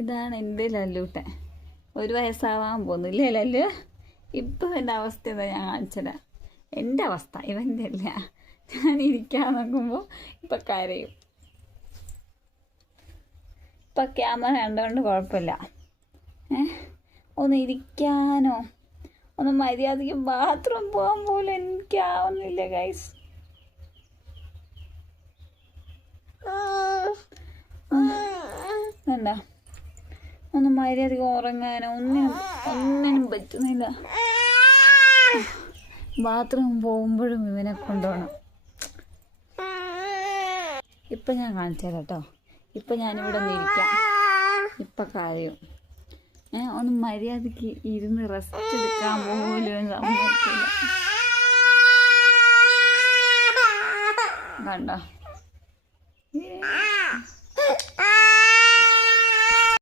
ഇതാണ് എൻ്റെ ലല്ലൂട്ടൻ. 1 വയസ്സാവാൻ പോകുന്നില്ലേ ലല്ലു? ഇപ്പം എൻ്റെ അവസ്ഥ എന്താ ഞാൻ കാണിച്ചത്. എൻ്റെ അവസ്ഥ, ഇവൻ്റെ അല്ല. ഞാൻ ഇരിക്കാൻ നോക്കുമ്പോൾ ഇപ്പം കരയും. ഇപ്പം ക്യാമറ കണ്ടുകൊണ്ട് കുഴപ്പമില്ല. ഒന്ന് ഇരിക്കാനോ ഒന്ന് മര്യാദയ്ക്ക് ബാത്റൂം പോകാൻ പോലും എനിക്കാവുന്നില്ല ഗൈസ്. വേണ്ട, ഒന്ന് മര്യാദയ്ക്ക് ഉറങ്ങാനോ ഒന്നിനും പറ്റുന്നില്ല. ബാത്റൂം പോകുമ്പോഴും ഇവനെ കൊണ്ടുപോകണം. ഇപ്പം ഞാൻ കാണിച്ചു തരാം കേട്ടോ. ഇപ്പം ഞാനിവിടെ ഒന്ന് ഇരിക്കാം. ഇപ്പം കരയും. ഒന്ന് മര്യാദയ്ക്ക് ഇരുന്ന് റെസ്റ്റ് എടുക്കാൻ പോലും സമ്മതിക്കില്ല. കണ്ടോ?